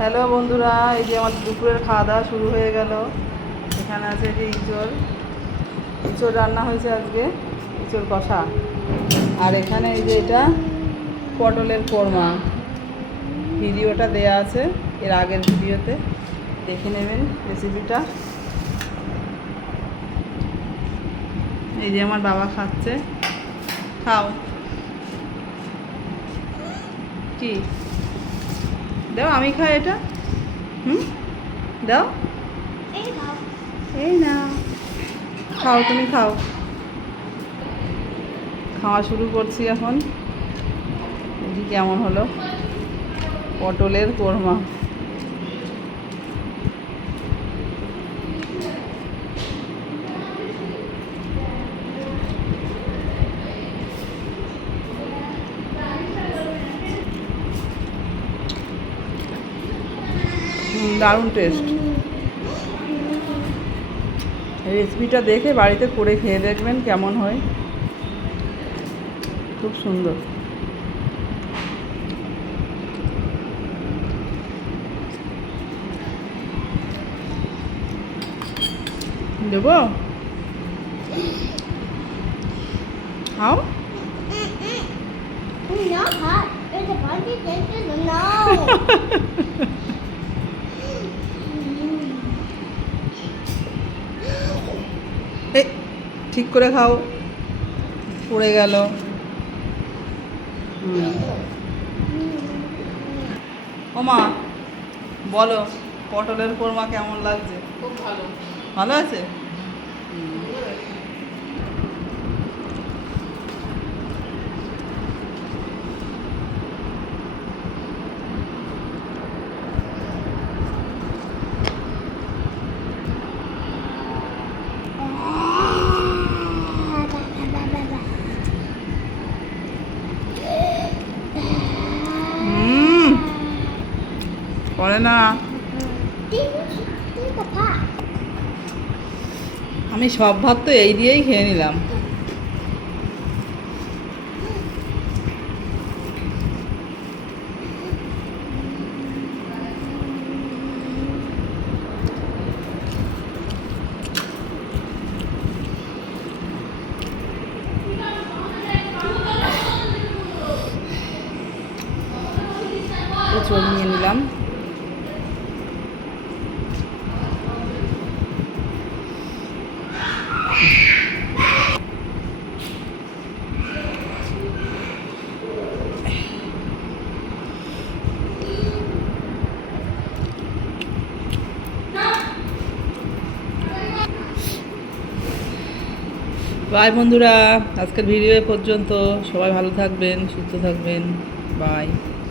Hello বন্ধুরা, এই যে আমাদের দুপুরের খাওয়া দাওয়া শুরু হয়ে গেল। এখানে আছে যে ইঁচড় রান্না হয়েছে আজকে, ইঁচড় কষা। আর এখানে এই যে এটা পটলের কোরমা, ভিডিওটা দেয়া আছে এর আগের ভিডিওতে, দেখে নেবেন রেসিপিটা। এই যে আমার বাবা খাচ্ছে, খাও। কি দাও, আমি খাই এটা। দাও, এই না, খাও, তুমি খাও। খাওয়া শুরু করছি এখন। দেখি কেমন হলো পটলের কোরমা। দারুণ টেস্ট। রেসিপিটা দেখে বাড়িতে করে খেয়ে দেখবেন কেমন হয়, খুব সুন্দর। দেবো, খাও। এই ঠিক করে খাও, পড়ে গেল। ও মা, বলো পটলের কোরমা কেমন লাগছে? খুব ভালো। ভালো আছে? করে না, আমি সব ভাত তো এই দিয়েই খেয়ে নিলাম। চল নিয়ে নিলাম। বাই বন্ধুরা, আজকের ভিডিও পর্যন্ত। সবাই ভালো থাকবেন, সুস্থ থাকবেন। বাই।